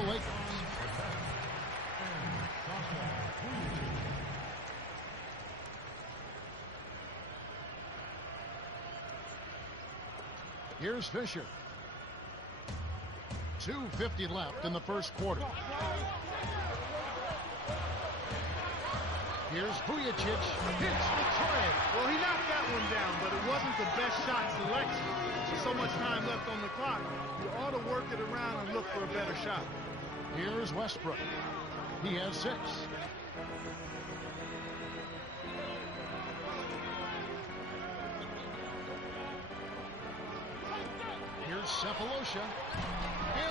the Lakers. Here's Fisher. 2:50 left in the first quarter. Here's Vujicic. Hits the tray. Well, he knocked that one down, but it wasn't the best shot selection. There's so much time left on the clock. You ought to work it around and look for a better shot. Here's Westbrook. He has 6. Here's Cephalosha.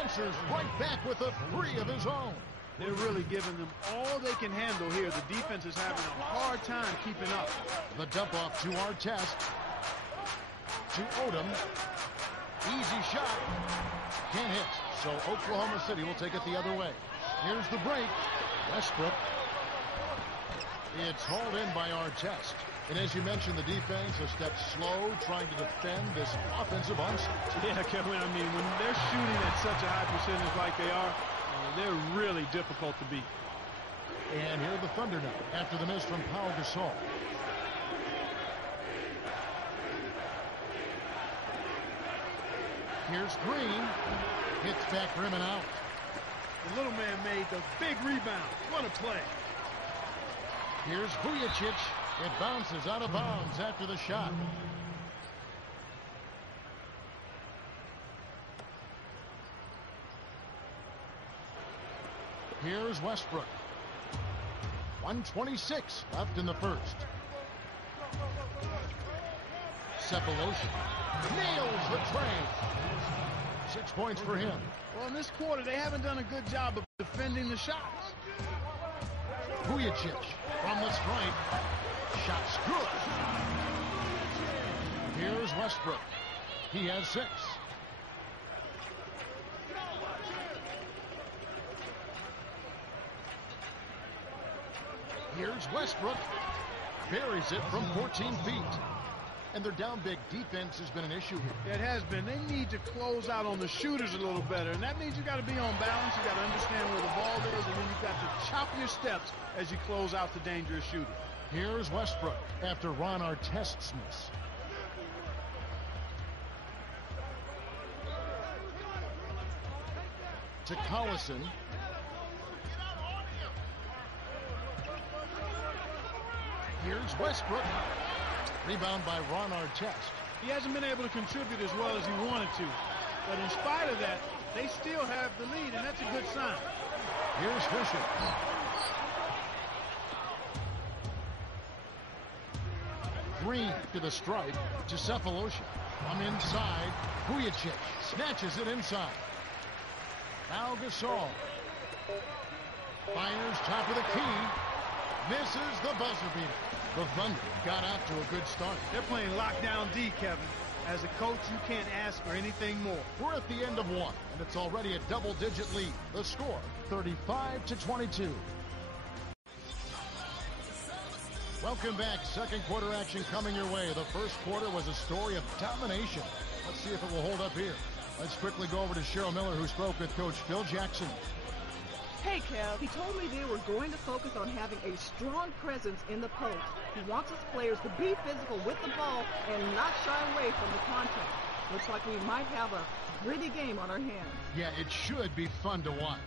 Answers right back with a 3 of his own. They're really giving them all they can handle here. The defense is having a hard time keeping up. The dump off to Artest. To Odom. Easy shot. Can't hit. So Oklahoma City will take it the other way. Here's the break. Westbrook. It's hauled in by Artest. And as you mentioned, the defense a step slow, trying to defend this offensive onslaught. Yeah, Kevin, I mean, when they're shooting at such a high percentage like they are, they're really difficult to beat. And here are the Thunder now, after the miss from Pau Gasol. Here's Green. Hits back rim and out. The little man made the big rebound. What a play. Here's Vujicic. It bounces out of bounds after the shot. Here's Westbrook. 1:26 left in the first. Cephalosha nails the tray. 6 points for him. Well, in this quarter, they haven't done a good job of defending the shots. Vujicic from the stripe. Shot's good. Here's Westbrook. He has 6. Here's Westbrook. Buries it from 14 feet. And their down big defense has been an issue here. It has been. They need to close out on the shooters a little better. And that means you got to be on balance. You got to understand where the ball is. And then you've got to chop your steps as you close out the dangerous shooter. Here's Westbrook after Ron Artest's miss. To Collison. Here's Westbrook. Rebound by Ron Artest. He hasn't been able to contribute as well as he wanted to. But in spite of that, they still have the lead, and that's a good sign. Here's Fisher. Green to the stripe to Cephalosha. From inside, Vujicic snatches it inside. Now Gasol. Fires top of the key. Misses the buzzer beater. The Thunder got out to a good start. They're playing lockdown D, Kevin. As a coach, you can't ask for anything more. We're at the end of one, and it's already a double-digit lead. The score, 35-22. Welcome back. Second quarter action coming your way. The first quarter was a story of domination. Let's see if it will hold up here. Let's quickly go over to Cheryl Miller, who spoke with Coach Phil Jackson. Hey, Kev, he told me they were going to focus on having a strong presence in the post. He wants his players to be physical with the ball and not shy away from the contact. Looks like we might have a gritty game on our hands. Yeah, it should be fun to watch.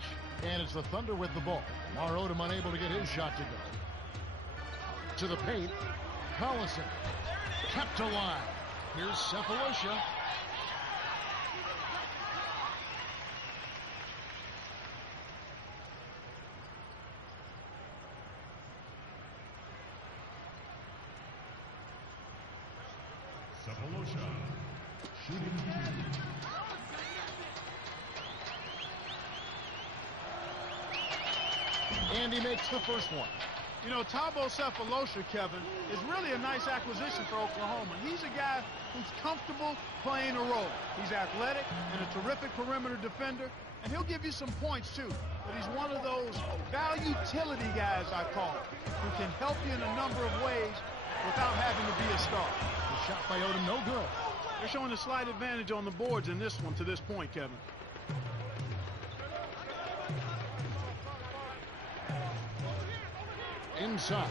And it's the Thunder with the ball. Mar Odom unable to get his shot to go. To the paint, Collison kept alive. Here's Cephalosha. And he makes the first one. You know, Thabo Cephalosha, Kevin, is really a nice acquisition for Oklahoma. He's a guy who's comfortable playing a role. He's athletic and a terrific perimeter defender, and he'll give you some points too. But he's one of those value-utility guys, I call it, who can help you in a number of ways without having to be a star. The shot by Odom, no good. They're showing a slight advantage on the boards in this one to this point, Kevin. inside.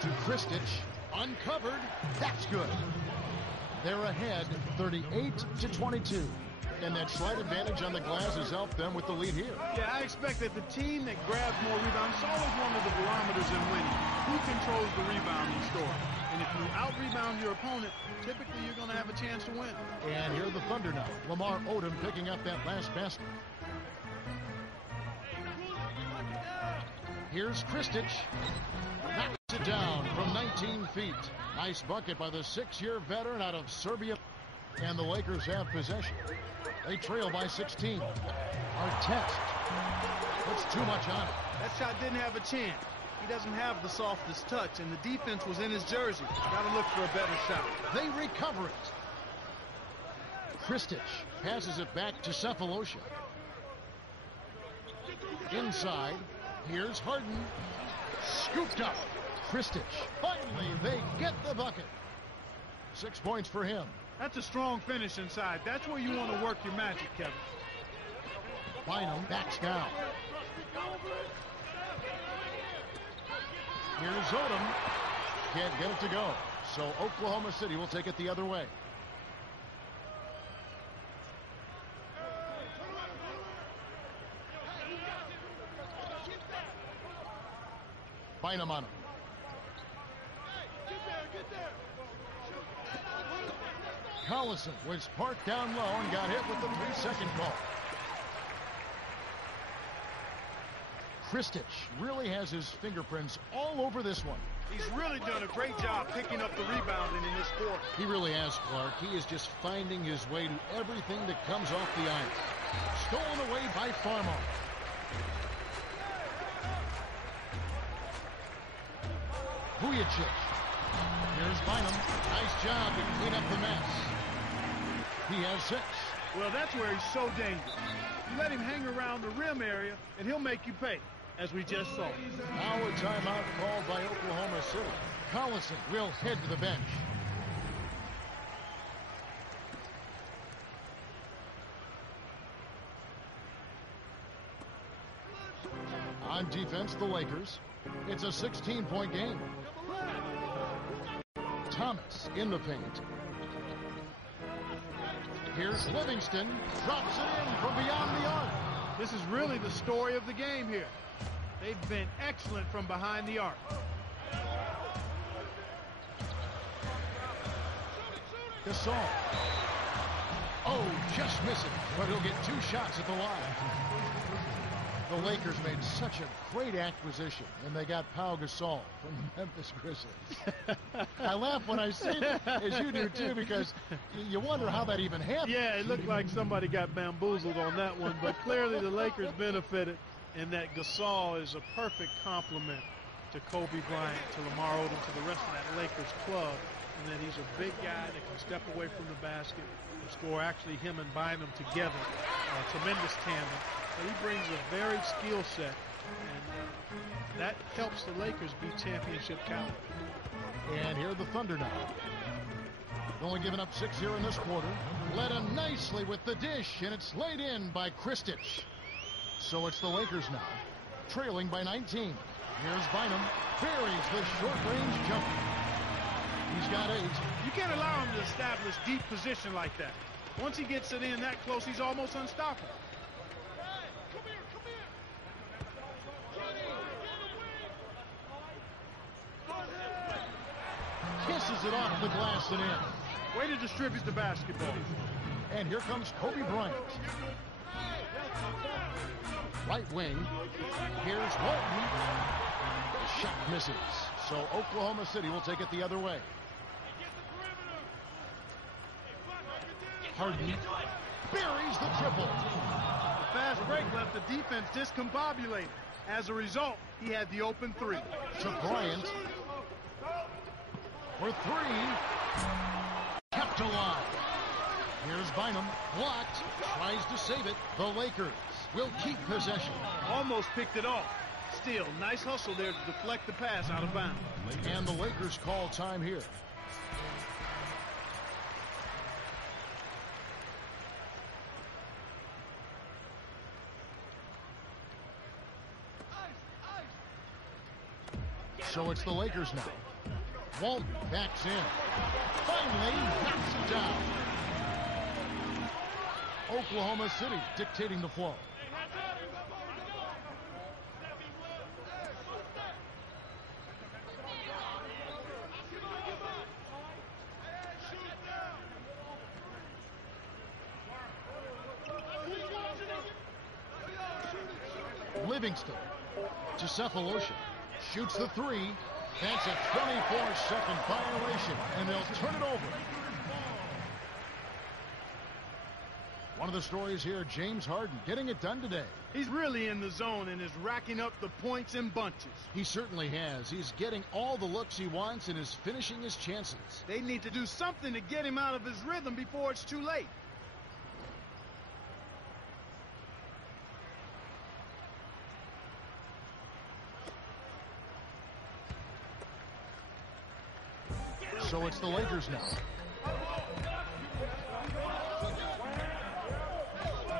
To Kristich. Uncovered. That's good. They're ahead 38-22. And that slight advantage on the glass has helped them with the lead here. Yeah, I expect that the team that grabs more rebounds is always one of the barometers in winning. Who controls the rebounding story? And if you out-rebound your opponent, typically you're going to have a chance to win. And here are the Thunder now. Lamar Odom picking up that last basket. Here's Kristich. Knocks it down from 19 feet. Nice bucket by the 6-year veteran out of Serbia. And the Lakers have possession. They trail by 16. Artest puts too much on it. That shot didn't have a chance. He doesn't have the softest touch, and the defense was in his jersey. Got to look for a better shot. They recover it. Kristich passes it back to Cephalosha. Inside. Here's Harden. Scooped up. Kristich. Finally, they get the bucket. 6 points for him. That's a strong finish inside. That's where you want to work your magic, Kevin. Bynum backs down. Here's Odom. Can't get it to go. So Oklahoma City will take it the other way. Bynum on him. Collison was parked down low and got hit with the 3-second call. Kristich really has his fingerprints all over this one. He's really done a great job picking up the rebounding in this quarter. He really has, Clark. He is just finding his way to everything that comes off the ice. Stolen away by Farmo. Vujicic. Here's Bynum. Nice job to clean up the mess. He has 6. Well, that's where he's so dangerous. You let him hang around the rim area, and he'll make you pay, as we just saw. Now a timeout called by Oklahoma City. Collison will head to the bench. On defense, the Lakers. It's a 16-point game. Thomas in the paint. Here's Livingston. Drops it in from beyond the arc. This is really the story of the game here. They've been excellent from behind the arc. Gasol. Oh, just missing. But he'll get 2 shots at the line. The Lakers made such a great acquisition, and they got Pau Gasol from the Memphis Grizzlies. I laugh when I see that, as you do too, because you wonder how that even happened. Yeah, it looked like somebody got bamboozled on that one, but clearly the Lakers benefited in that Gasol is a perfect complement to Kobe Bryant, to Lamar Odom, to the rest of that Lakers club, and that he's a big guy that can step away from the basket and score. Actually, him and Bynum together, tremendous tandem. But he brings a varied skill set, and that helps the Lakers be championship caliber. And here are the Thunder now. Only giving up 6 here in this quarter. Led in nicely with the dish, and it's laid in by Kristich. So it's the Lakers now, trailing by 19. Here's Bynum. Buries the short-range jumper. He's got 8. You can't allow him to establish deep position like that. Once he gets it in that close, he's almost unstoppable. Kisses it off the glass and in. Way to distribute the basketball. And here comes Kobe Bryant. Right wing. Here's Walton. The shot misses. So Oklahoma City will take it the other way. Harden buries the triple. The fast break left the defense discombobulated. As a result, he had the open 3. To Bryant. For 3. Kept alive. Here's Bynum. Blocked. Tries to save it. The Lakers will keep possession. Almost picked it off. Still, nice hustle there to deflect the pass out of bounds. And the Lakers call time here. So it's the Lakers now. Walton backs in. Finally knocks it down. Oklahoma City dictating the flow. Livingston to Cephalosha. Shoots the three. That's a 24-second violation, and they'll turn it over. One of the stories here, James Harden getting it done today. He's really in the zone and is racking up the points in bunches. He certainly has. He's getting all the looks he wants and is finishing his chances. They need to do something to get him out of his rhythm before it's too late. So it's the Lakers now.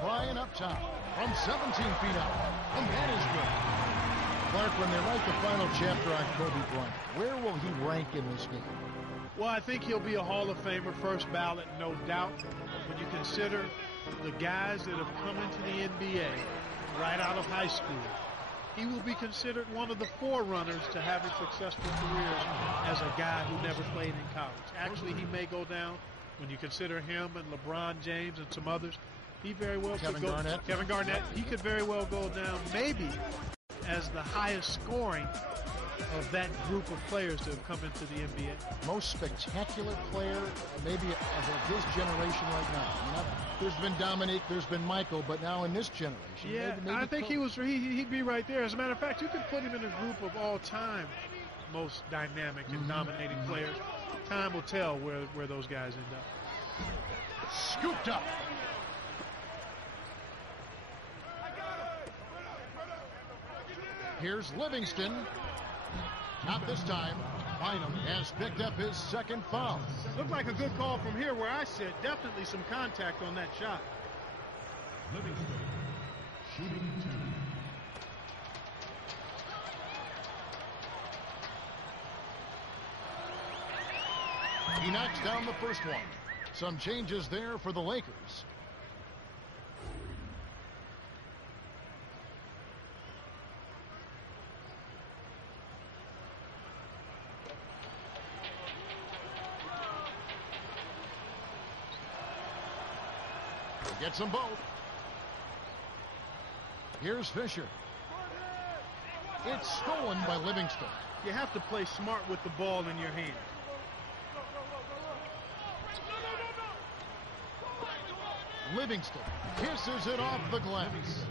Bryant up top from 17 feet out. And that is good. Clark, when they write the final chapter on Kobe Bryant, where will he rank in this game? Well, I think he'll be a Hall of Famer, first ballot, no doubt. When you consider the guys that have come into the NBA right out of high school, he will be considered one of the forerunners to having successful careers as a guy who never played in college. Actually, he may go down, when you consider him and LeBron James and some others, he very well could go. Kevin Garnett, he could very well go down maybe as the highest scoring of that group of players that have come into the NBA. Most spectacular player maybe of his generation right now. There's been Dominique, there's been Michael, but now in this generation. Yeah, maybe I think he'd be right there. As a matter of fact, you could put him in a group of all-time most dynamic and dominating players. Time will tell where those guys end up. Scooped up. Here's Livingston. Not this time. Bynum has picked up his second foul. Looked like a good call from here where I sit. Definitely some contact on that shot. Livingston shooting two. He knocks down the first one. Some changes there for the Lakers. Gets them both. Here's Fisher. It's stolen by Livingston. You have to play smart with the ball in your hand. Livingston kisses it off the glass.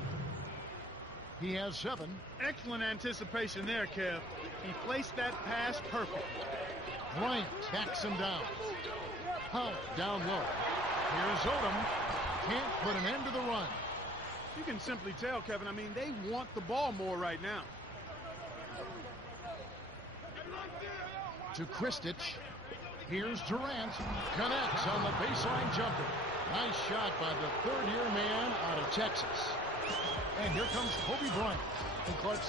He has 7. Excellent anticipation there, Kev. He placed that pass perfect. Bryant backs him down. Powell down low. Here's Odom. Can't put an end to the run. You can simply tell, Kevin, I mean, they want the ball more right now. To Kristich. Here's Durant. Connects on the baseline jumper. Nice shot by the third-year man out of Texas. And here comes Kobe Bryant. And Clark